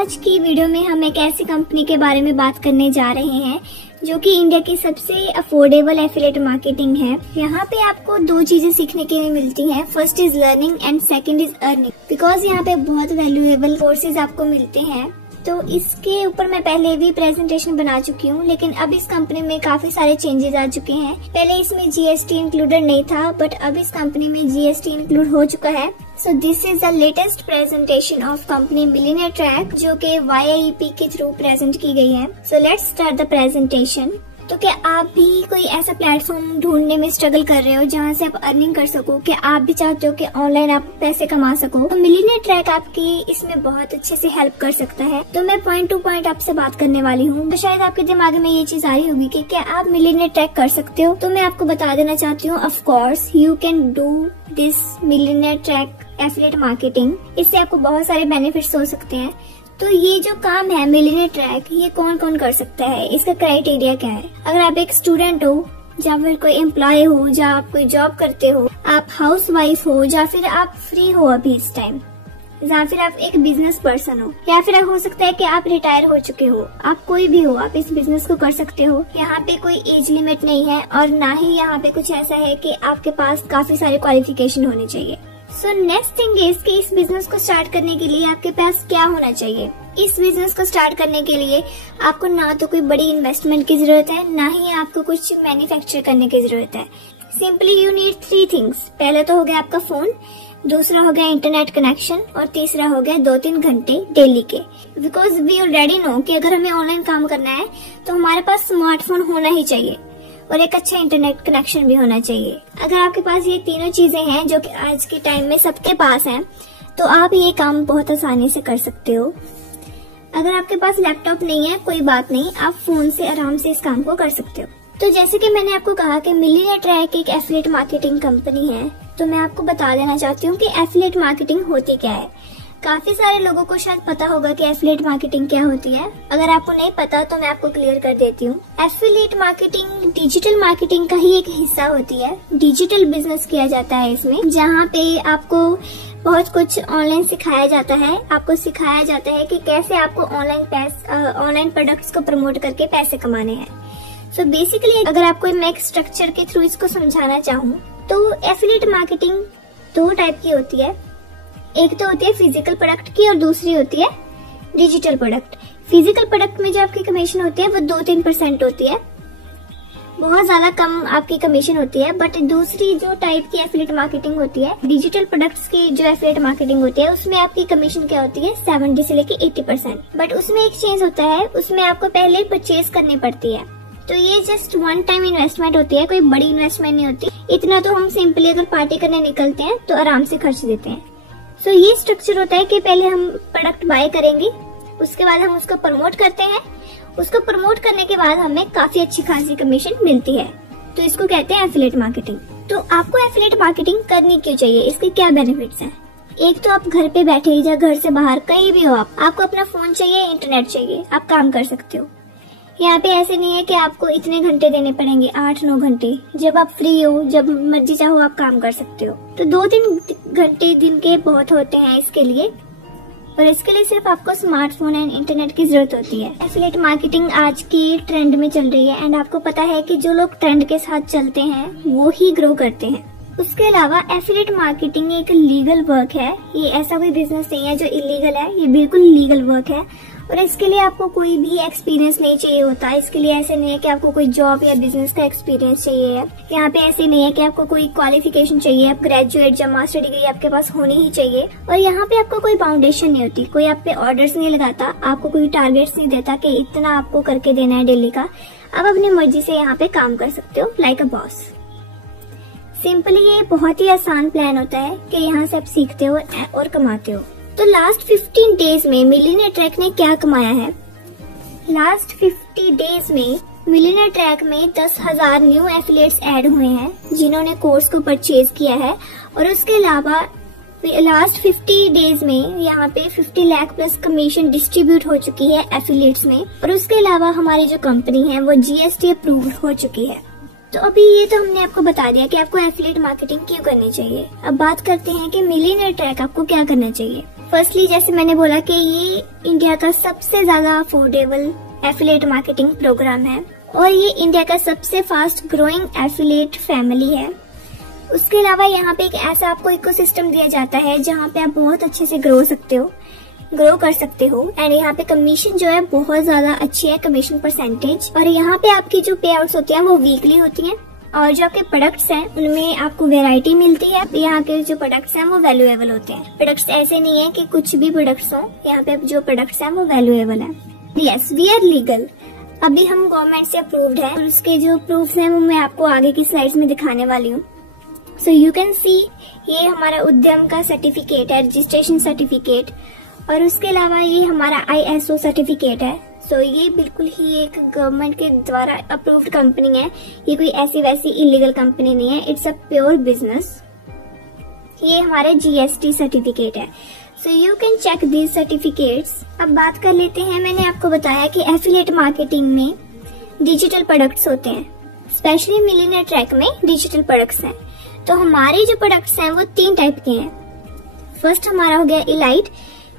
आज की वीडियो में हम एक ऐसी कंपनी के बारे में बात करने जा रहे हैं जो कि इंडिया की सबसे अफोर्डेबल एफिलिएट मार्केटिंग है। यहाँ पे आपको दो चीजें सीखने के लिए मिलती हैं। First is learning and second is earning, because यहाँ पे बहुत वैल्यूएबल कोर्सेज आपको मिलते हैं। तो इसके ऊपर मैं पहले भी प्रेजेंटेशन बना चुकी हूँ, लेकिन अब इस कंपनी में काफी सारे चेंजेस आ चुके हैं। पहले इसमें जीएसटी इंक्लूडेड नहीं था, बट अब इस कंपनी में जीएसटी इंक्लूड हो चुका है। So this is the latest presentation of company millionaire track, जो कि YIEP के थ्रू प्रेजेंट की गई है। So let's start the presentation. तो क्या आप भी कोई ऐसा प्लेटफॉर्म ढूंढने में स्ट्रगल कर रहे हो जहां से आप अर्निंग कर सको? क्या आप भी चाहते हो कि ऑनलाइन आप पैसे कमा सको? तो मिलियनेयर ट्रैक आपकी इसमें बहुत अच्छे से हेल्प कर सकता है। तो मैं पॉइंट टू पॉइंट आपसे बात करने वाली हूँ। तो शायद आपके दिमाग में ये चीज आ रही होगी कि क्या आप मिलियनेयर ट्रैक कर सकते हो? तो मैं आपको बता देना चाहती हूँ, of course you can do this millionaire track affiliate marketing. इससे आपको बहुत सारे बेनिफिट्स हो सकते हैं। तो ये जो काम है मिलियनेयर ट्रैक, ये कौन कौन कर सकता है? इसका क्राइटेरिया क्या है? अगर आप एक स्टूडेंट हो, या फिर कोई एम्प्लॉय हो, या आप कोई जॉब करते हो, आप हाउस वाइफ हो, या फिर आप फ्री हो अभी इस टाइम, या फिर आप एक बिजनेस पर्सन हो, या फिर हो सकता है कि आप रिटायर हो चुके हो। आप कोई भी हो, आप इस बिजनेस को कर सकते हो। यहाँ पे कोई एज लिमिट नहीं है, और ना ही यहाँ पे कुछ ऐसा है कि आपके पास काफी सारे क्वालिफिकेशन होने चाहिए। सो नेक्स्ट थिंग इज कि इस बिजनेस को स्टार्ट करने के लिए आपके पास क्या होना चाहिए? इस बिजनेस को स्टार्ट करने के लिए आपको ना तो कोई बड़ी इन्वेस्टमेंट की जरूरत है, ना ही आपको कुछ मैन्युफैक्चर करने की जरूरत है। Simply you need 3 things. पहले तो हो गया आपका फोन, दूसरा हो गया इंटरनेट कनेक्शन, और तीसरा हो गया 2-3 घंटे डेली के। बिकॉज वी ऑलरेडी नो कि अगर हमें ऑनलाइन काम करना है तो हमारे पास स्मार्टफोन होना ही चाहिए, और एक अच्छा इंटरनेट कनेक्शन भी होना चाहिए। अगर आपके पास ये तीनों चीजें हैं, जो कि आज के टाइम में सबके पास हैं, तो आप ये काम बहुत आसानी से कर सकते हो। अगर आपके पास लैपटॉप नहीं है, कोई बात नहीं, आप फोन से आराम से इस काम को कर सकते हो। तो जैसे कि मैंने आपको कहा कि मिलियनेयर ट्रैक एक एफिलिएट मार्केटिंग कंपनी है, तो मैं आपको बता देना चाहती हूँ कि एफिलिएट मार्केटिंग होती क्या है। काफी सारे लोगों को शायद पता होगा कि एफिलिएट मार्केटिंग क्या होती है। अगर आपको नहीं पता तो मैं आपको क्लियर कर देती हूँ। एफिलिएट मार्केटिंग डिजिटल मार्केटिंग का ही एक हिस्सा होती है। डिजिटल बिजनेस किया जाता है इसमें, जहाँ पे आपको बहुत कुछ ऑनलाइन सिखाया जाता है। आपको सिखाया जाता है कि कैसे आपको ऑनलाइन प्रोडक्ट्स को प्रमोट करके पैसे कमाने हैं। सो बेसिकली अगर आपको मैं एक स्ट्रक्चर के थ्रू इसको समझाना चाहूँ, तो एफिलिएट मार्केटिंग 2 टाइप की होती है। एक तो होती है फिजिकल प्रोडक्ट की, और दूसरी होती है डिजिटल प्रोडक्ट। फिजिकल प्रोडक्ट में जो आपकी कमीशन होती है वो 2-3% होती है, बहुत ज्यादा कम आपकी कमीशन होती है। बट दूसरी जो टाइप की एफिलिएट मार्केटिंग होती है, डिजिटल प्रोडक्ट्स की जो एफिलिएट मार्केटिंग होती है, उसमें आपकी कमीशन क्या होती है 70 से लेके 80%। बट उसमें एक चेंज होता है, उसमें आपको पहले परचेज करनी पड़ती है। तो ये जस्ट 1 टाइम इन्वेस्टमेंट होती है, कोई बड़ी इन्वेस्टमेंट नहीं होती। इतना तो हम सिंपली अगर पार्टी करने निकलते हैं तो आराम से खर्च देते हैं। सो ये स्ट्रक्चर होता है कि पहले हम प्रोडक्ट बाय करेंगे, उसके बाद हम उसको प्रमोट करते हैं। उसको प्रमोट करने के बाद हमें काफी अच्छी खासी कमीशन मिलती है। तो इसको कहते हैं एफिलिएट मार्केटिंग। तो आपको एफिलिएट मार्केटिंग करनी क्यों चाहिए? इसके क्या बेनिफिट्स हैं? एक तो आप घर पे बैठे या घर से बाहर कहीं भी हो, आपको अपना फोन चाहिए, इंटरनेट चाहिए, आप काम कर सकते हो। यहाँ पे ऐसे नहीं है कि आपको इतने घंटे देने पड़ेंगे, 8-9 घंटे। जब आप फ्री हो, जब मर्जी चाहो आप काम कर सकते हो। तो 2-3 घंटे दिन के बहुत होते हैं इसके लिए, और इसके लिए सिर्फ आपको स्मार्टफोन एंड इंटरनेट की जरूरत होती है। एफिलिएट मार्केटिंग आज की ट्रेंड में चल रही है, एंड आपको पता है कि जो लोग ट्रेंड के साथ चलते हैं वो ही ग्रो करते हैं। उसके अलावा एफिलिएट मार्केटिंग एक लीगल वर्क है। ये ऐसा कोई बिजनेस नहीं है जो इलीगल है, ये बिल्कुल लीगल वर्क है। और इसके लिए आपको कोई भी एक्सपीरियंस नहीं चाहिए होता। इसके लिए ऐसे नहीं है कि आपको कोई जॉब या बिजनेस का एक्सपीरियंस चाहिए। यहाँ पे ऐसे नहीं है कि आपको कोई क्वालिफिकेशन चाहिए, आप ग्रेजुएट या मास्टर डिग्री आपके पास होनी ही चाहिए। और यहाँ पे आपको कोई फाउंडेशन नहीं होती, कोई आप पे ऑर्डर्स नहीं लगाता, आपको कोई टारगेट्स नहीं देता कि इतना आपको करके देना है डेली का। आप अपनी मर्जी से यहाँ पे काम कर सकते हो लाइक अ बॉस। सिंपली ये बहुत ही आसान प्लान होता है कि यहाँ से आप सीखते हो और कमाते हो। तो लास्ट 15 डेज में मिलियनेयर ट्रैक ने क्या कमाया है? लास्ट 50 डेज में मिलियनेयर ट्रैक में 10,000 न्यू एफिलिएट्स ऐड हुए हैं जिन्होंने कोर्स को परचेज किया है। और उसके अलावा लास्ट 50 डेज में यहाँ पे 50 लाख प्लस कमीशन डिस्ट्रीब्यूट हो चुकी है एफिलिएट्स में। और उसके अलावा हमारी जो कंपनी है वो GST अप्रूव्ड हो चुकी है। तो अभी ये तो हमने आपको बता दिया कि आपको एफिलिएट मार्केटिंग क्यों करनी चाहिए। अब बात करते हैं कि मिलियनेयर ट्रैक आपको क्या करना चाहिए। फर्स्टली जैसे मैंने बोला कि ये इंडिया का सबसे ज्यादा अफोर्डेबल एफिलिएट मार्केटिंग प्रोग्राम है और ये इंडिया का सबसे फास्ट ग्रोइंग एफिलिएट फैमिली है। उसके अलावा यहाँ पे एक ऐसा आपको इकोसिस्टम दिया जाता है जहाँ पे आप बहुत अच्छे से ग्रो कर सकते हो एंड यहाँ पे कमीशन जो है बहुत ज्यादा अच्छी है, कमीशन परसेंटेज। और यहाँ पे आपकी जो पे आउट्स होती हैं वो वीकली होती हैं और जो आपके प्रोडक्ट्स हैं उनमें आपको वैरायटी मिलती है। यहाँ के जो प्रोडक्ट्स हैं वो वैल्यूएबल होते हैं। प्रोडक्ट्स ऐसे नहीं है कि कुछ भी प्रोडक्ट्स हो, यहाँ पे जो प्रोडक्ट्स हैं वो वैल्यूएबल है। Yes, we are legal. अभी हम गवर्नमेंट से अप्रूव्ड है और उसके जो प्रूफ हैं वो मैं आपको आगे की स्लाइड्स में दिखाने वाली हूँ। सो यू कैन सी ये हमारा उद्यम का सर्टिफिकेट है, रजिस्ट्रेशन सर्टिफिकेट, और उसके अलावा ये हमारा ISO सर्टिफिकेट है। सो ये बिल्कुल ही एक गवर्नमेंट के द्वारा अप्रूव्ड कंपनी है, ये कोई ऐसी वैसी इलीगल कंपनी नहीं है, इट्स अ प्योर बिजनेस। ये हमारे GST सर्टिफिकेट है। So you can check these certificates. अब बात कर लेते हैं, मैंने आपको बताया कि एफिलिएट मार्केटिंग में डिजिटल प्रोडक्ट्स होते हैं, स्पेशली मिलियनेयर ट्रैक में डिजिटल प्रोडक्ट्स हैं। तो हमारे जो प्रोडक्ट्स हैं वो 3 टाइप के हैं। फर्स्ट हमारा हो गया इलाइट,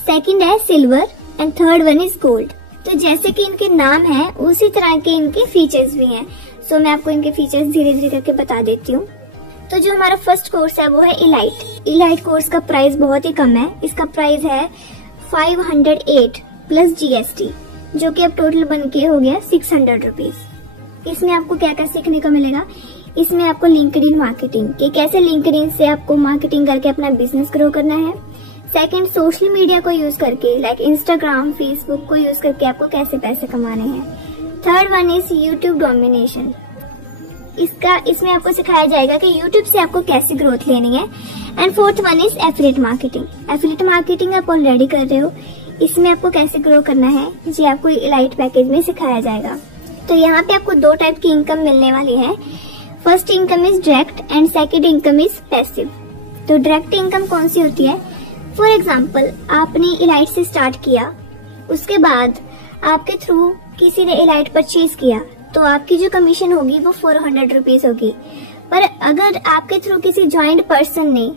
सेकंड है silver and third one is gold. तो जैसे कि इनके नाम है उसी तरह के इनके फीचर्स भी हैं। सो मैं आपको इनके फीचर्स धीरे धीरे करके बता देती हूँ। तो जो हमारा फर्स्ट कोर्स है वो है इलाइट। इलाइट कोर्स का प्राइस बहुत ही कम है, इसका प्राइस है 508 प्लस GST, जो कि अब टोटल बन के हो गया 600 रुपीज। इसमें आपको क्या क्या सीखने को मिलेगा, इसमें आपको लिंक्डइन मार्केटिंग कि कैसे लिंक्डइन से आपको मार्केटिंग करके अपना बिजनेस ग्रो करना है। सेकंड, सोशल मीडिया को यूज करके लाइक इंस्टाग्राम, फेसबुक को यूज करके आपको कैसे पैसे कमाने हैं। Third one is YouTube domination. इसमें आपको सिखाया जाएगा कि यूट्यूब से आपको कैसे ग्रोथ लेनी है। And fourth one is affiliate marketing. Affiliate marketing आप ऑलरेडी कर रहे हो, इसमें आपको कैसे ग्रो करना है ये आपको इलाइट पैकेज में सिखाया जाएगा। तो यहाँ पे आपको 2 टाइप की इनकम मिलने वाली है। First income is direct and second income is passive. तो डायरेक्ट इनकम कौन सी होती है, फॉर एग्जाम्पल आपने इलाइट से स्टार्ट किया, उसके बाद आपके थ्रू किसी ने इलाइट परचेज किया तो आपकी जो कमीशन होगी वो 400 रुपीज होगी। पर अगर आपके थ्रू किसी ज्वाइंट पर्सन ने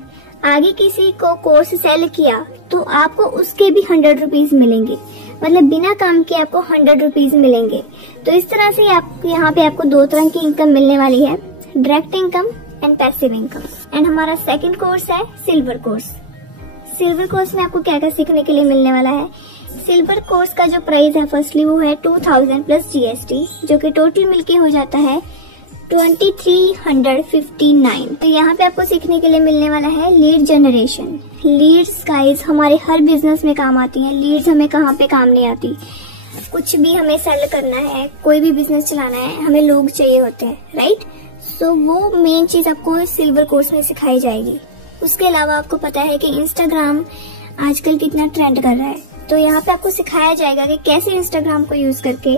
आगे किसी को कोर्स सेल किया तो आपको उसके भी 100 रुपीज मिलेंगे, मतलब बिना काम के आपको 100 रुपीज मिलेंगे। तो इस तरह से आप यहाँ पे आपको 2 तरह की इनकम मिलने वाली है, direct income and passive income. And हमारा सेकंड कोर्स है सिल्वर कोर्स। सिल्वर कोर्स में आपको क्या क्या सीखने के लिए मिलने वाला है। सिल्वर कोर्स का जो प्राइस है फर्स्टली वो है 2000 प्लस GST, जो कि टोटल मिलके हो जाता है 2359। तो यहाँ पे आपको सीखने के लिए मिलने वाला है लीड जनरेशन। लीड्स गाइस हमारे हर बिजनेस में काम आती हैं, लीड्स हमें कहाँ पे काम नहीं आती। कुछ भी हमें सेल करना है, कोई भी बिजनेस चलाना है, हमें लोग चाहिए होते हैं, राइट। सो वो मेन चीज आपको सिल्वर कोर्स में सिखाई जाएगी। उसके अलावा आपको पता है कि इंस्टाग्राम आजकल कितना ट्रेंड कर रहा है, तो यहाँ पे आपको सिखाया जाएगा कि कैसे इंस्टाग्राम को यूज करके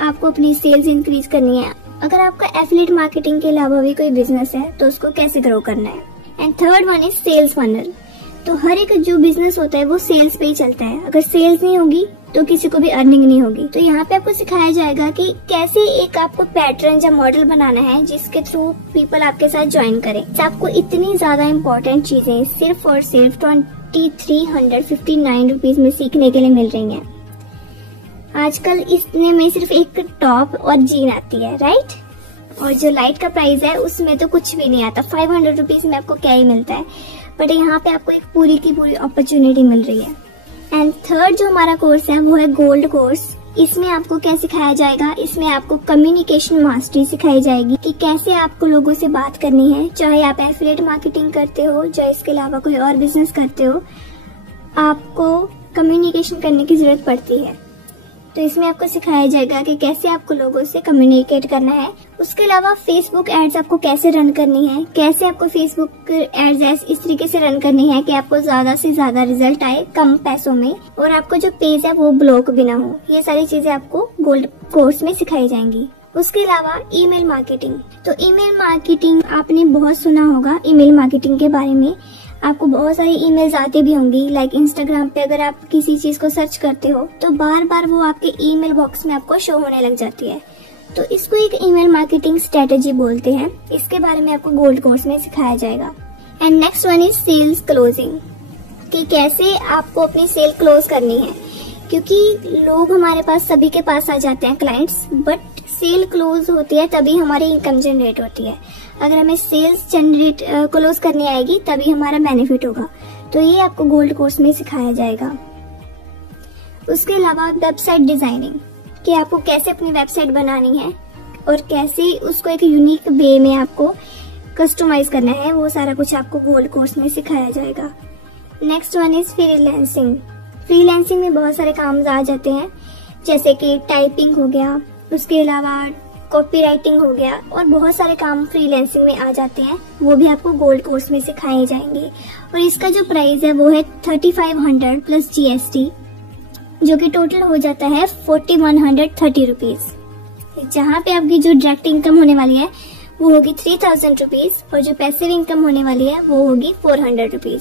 आपको अपनी सेल्स इंक्रीज करनी है। अगर आपका एफिलिएट मार्केटिंग के अलावा भी कोई बिजनेस है तो उसको कैसे ग्रो करना है। And third one is sales funnel. तो हर एक जो बिजनेस होता है वो सेल्स पे ही चलता है, अगर सेल्स नहीं होगी तो किसी को भी अर्निंग नहीं होगी। तो यहाँ पे आपको सिखाया जाएगा कि कैसे एक आपको पैटर्न या मॉडल बनाना है जिसके थ्रू पीपल आपके साथ ज्वाइन करें। तो आपको इतनी ज्यादा इम्पोर्टेंट चीजें सिर्फ और सिर्फ 2359 रुपीज में सीखने के लिए मिल रही हैं। आजकल इसने में सिर्फ एक टॉप और जीन आती है, राइट। और जो लाइट का प्राइस है उसमें तो कुछ भी नहीं आता, 500 रुपीज में आपको क्या ही मिलता है। बट यहाँ पे आपको एक पूरी की पूरी अपॉर्चुनिटी मिल रही है। एंड थर्ड जो हमारा कोर्स है वो है गोल्ड कोर्स। इसमें आपको क्या सिखाया जाएगा, इसमें आपको कम्युनिकेशन मास्टरी सिखाई जाएगी कि कैसे आपको लोगों से बात करनी है। चाहे आप एफिलिएट मार्केटिंग करते हो, चाहे इसके अलावा कोई और बिजनेस करते हो, आपको कम्युनिकेशन करने की जरूरत पड़ती है। तो इसमें आपको सिखाया जाएगा कि कैसे आपको लोगों से कम्युनिकेट करना है। उसके अलावा फेसबुक एड्स आपको कैसे रन करनी है, कैसे आपको फेसबुक एड्स इस तरीके से रन करनी है कि आपको ज्यादा से ज्यादा रिजल्ट आए कम पैसों में, और आपको जो पेज है वो ब्लॉक भी ना हो। ये सारी चीजें आपको गोल्ड कोर्स में सिखाई जाएंगी। उसके अलावा ईमेल मार्केटिंग। तो ईमेल मार्केटिंग आपने बहुत सुना होगा, ईमेल मार्केटिंग के बारे में आपको बहुत सारी ईमेल्स आती भी होंगी। लाइक इंस्टाग्राम पे अगर आप किसी चीज को सर्च करते हो तो बार बार वो आपके ईमेल बॉक्स में आपको शो होने लग जाती है। तो इसको एक ईमेल मार्केटिंग स्ट्रेटेजी बोलते हैं। इसके बारे में आपको गोल्ड कोर्स में सिखाया जाएगा। And next one is sales closing. कि कैसे आपको अपनी सेल क्लोज करनी है, क्योंकि लोग हमारे पास सभी के पास आ जाते हैं क्लाइंट्स, बट सेल क्लोज होती है तभी हमारी इनकम जनरेट होती है। अगर हमें सेल्स जनरेट क्लोज करनी आएगी तभी हमारा बेनिफिट होगा। तो ये आपको गोल्ड कोर्स में सिखाया जाएगा। उसके अलावा वेबसाइट डिजाइनिंग, कि आपको कैसे अपनी वेबसाइट बनानी है और कैसे उसको एक यूनिक वे में आपको कस्टमाइज करना है, वो सारा कुछ आपको गोल्ड कोर्स में सिखाया जाएगा। Next one is freelancing. Freelancing में बहुत सारे काम आ जाते हैं, जैसे कि टाइपिंग हो गया, उसके अलावा कॉपीराइटिंग हो गया, और बहुत सारे काम फ्रीलांसिंग में आ जाते हैं, वो भी आपको गोल्ड कोर्स में सिखाए जाएंगे। और इसका जो प्राइस है वो है 3500 प्लस GST, जो कि टोटल हो जाता है 4130 रुपीज। जहाँ पे आपकी जो डायरेक्ट इनकम होने वाली है वो होगी 3000 रुपीज, और जो पैसिव इनकम होने वाली है वो होगी 400 रुपीज।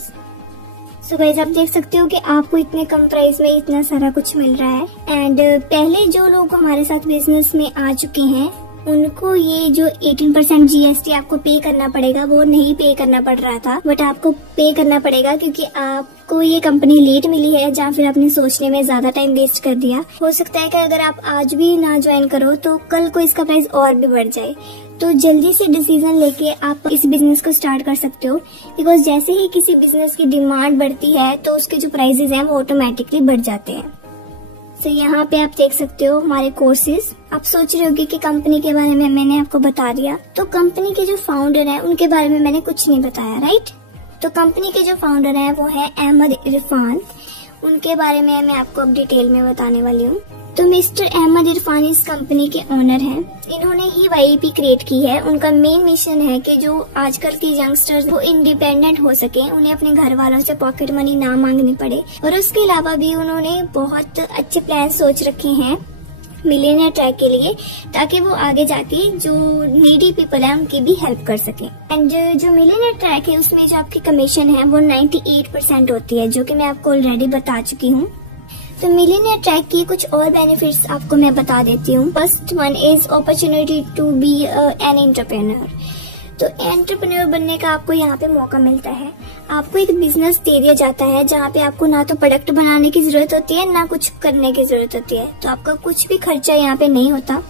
सो गाइस, आप देख सकते हो कि आपको इतने कम प्राइस में इतना सारा कुछ मिल रहा है। एंड पहले जो लोग हमारे साथ बिजनेस में आ चुके हैं उनको ये जो 18% GST आपको पे करना पड़ेगा वो नहीं पे करना पड़ रहा था, बट आपको पे करना पड़ेगा क्योंकि आपको ये कंपनी लेट मिली है, या फिर आपने सोचने में ज्यादा टाइम वेस्ट कर दिया। हो सकता है कि अगर आप आज भी ना ज्वाइन करो तो कल को इसका प्राइस और भी बढ़ जाए। तो जल्दी से डिसीजन लेके आप इस बिजनेस को स्टार्ट कर सकते हो, बिकॉज जैसे ही किसी बिजनेस की डिमांड बढ़ती है तो उसके जो प्राइसेस हैं वो ऑटोमेटिकली बढ़ जाते हैं। तो यहाँ पे आप देख सकते हो हमारे कोर्सेज। आप सोच रहे होगे कि कंपनी के बारे में मैंने आपको बता दिया, तो कंपनी के जो फाउंडर हैं उनके बारे में मैंने कुछ नहीं बताया, राइट। तो कंपनी के जो फाउंडर हैं वो है अहमद इरफान। उनके बारे में मैं आपको अब डिटेल में बताने वाली हूँ। तो मिस्टर अहमद इरफान इस कंपनी के ओनर हैं। इन्होंने ही YEP क्रिएट की है। उनका मेन मिशन है कि जो आजकल के यंगस्टर्स वो इंडिपेंडेंट हो सके, उन्हें अपने घर वालों से पॉकेट मनी ना मांगनी पड़े। और उसके अलावा भी उन्होंने बहुत अच्छे प्लान सोच रखे हैं मिलियनियर ट्रैक के लिए, ताकि वो आगे जाके जो नीडी पीपल है उनकी भी हेल्प कर सके। एंड जो मिलियनियर ट्रैक है उसमें जो आपकी कमीशन है वो 98% होती है, जो कि मैं आपको ऑलरेडी बता चुकी हूँ। तो मिलियनियर ट्रैक की कुछ और बेनिफिट्स आपको मैं बता देती हूँ। First one is opportunity to be an entrepreneur. तो एंटरप्रेन्योर बनने का आपको यहाँ पे मौका मिलता है। आपको एक बिजनेस दे दिया जाता है जहाँ पे आपको ना तो प्रोडक्ट बनाने की जरूरत होती है ना कुछ करने की जरूरत होती है, तो आपका कुछ भी खर्चा यहाँ पे नहीं होता।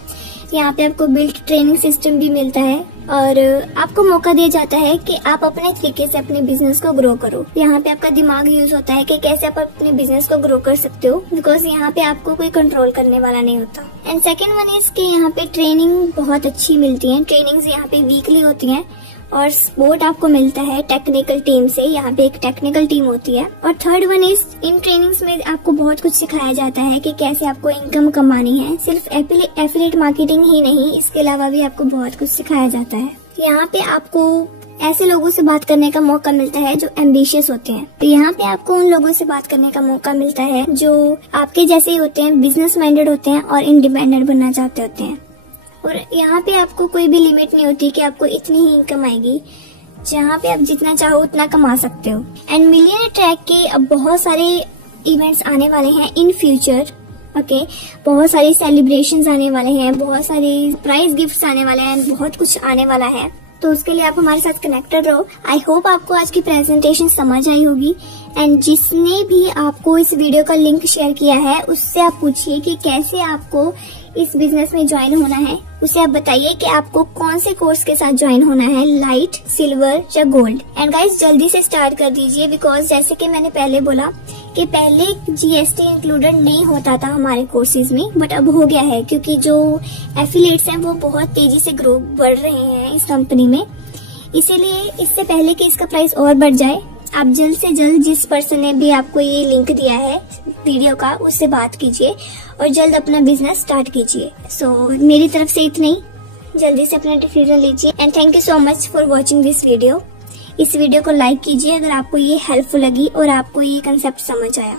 यहाँ पे आपको बिल्ट ट्रेनिंग सिस्टम भी मिलता है और आपको मौका दिया जाता है कि आप अपने तरीके से अपने बिजनेस को ग्रो करो। यहाँ पे आपका दिमाग यूज होता है कि कैसे आप अपने बिजनेस को ग्रो कर सकते हो, बिकॉज यहाँ पे आपको कोई कंट्रोल करने वाला नहीं होता। एंड सेकेंड वन इज कि यहाँ पे ट्रेनिंग बहुत अच्छी मिलती है। ट्रेनिंग्स यहाँ पे वीकली होती हैं और सपोर्ट आपको मिलता है टेक्निकल टीम से। यहाँ पे एक टेक्निकल टीम होती है। और third one is in trainings में आपको बहुत कुछ सिखाया जाता है कि कैसे आपको इनकम कमानी है। सिर्फ एफिलिएट मार्केटिंग ही नहीं, इसके अलावा भी आपको बहुत कुछ सिखाया जाता है। यहाँ पे आपको ऐसे लोगों से बात करने का मौका मिलता है जो एम्बिशियस होते हैं। तो यहाँ पे आपको उन लोगों से बात करने का मौका मिलता है जो आपके जैसे ही होते हैं, बिजनेस माइंडेड होते हैं और इंडिपेंडेंट बनना चाहते होते हैं। और यहाँ पे आपको कोई भी लिमिट नहीं होती कि आपको इतनी ही इनकम आएगी। जहाँ पे आप जितना चाहो उतना कमा सकते हो। एंड मिलियनियर ट्रैक के अब बहुत सारे इवेंट्स आने वाले हैं इन फ्यूचर। ओके, बहुत सारी सेलिब्रेशंस आने वाले हैं, बहुत सारी प्राइज गिफ्ट्स आने वाले हैं, बहुत कुछ आने वाला है। तो उसके लिए आप हमारे साथ कनेक्टेड रहो। आई होप आपको आज की प्रेजेंटेशन समझ आई होगी। एंड जिसने भी आपको इस वीडियो का लिंक शेयर किया है उससे आप पूछिए कि कैसे आपको इस बिजनेस में ज्वाइन होना है। उसे आप बताइए कि आपको कौन से कोर्स के साथ ज्वाइन होना है, लाइट, सिल्वर या गोल्ड। एंड गाइस, जल्दी से स्टार्ट कर दीजिए, बिकॉज जैसे कि मैंने पहले बोला कि पहले GST इंक्लूडेड नहीं होता था हमारे कोर्सेज में, बट अब हो गया है क्योंकि जो एफिलिएट्स हैं वो बहुत तेजी से ग्रो बढ़ रहे हैं इस कंपनी में। इसीलिए इससे पहले कि इसका प्राइस और बढ़ जाए, आप जल्द से जल्द जिस पर्सन ने भी आपको ये लिंक दिया है वीडियो का उससे बात कीजिए और जल्द अपना बिजनेस स्टार्ट कीजिए। सो मेरी तरफ से इतना ही। जल्दी से अपना डिसीजन लीजिए। And thank you so much for watching this video. इस वीडियो को लाइक कीजिए अगर आपको ये हेल्पफुल लगी और आपको ये कंसेप्ट समझ आया।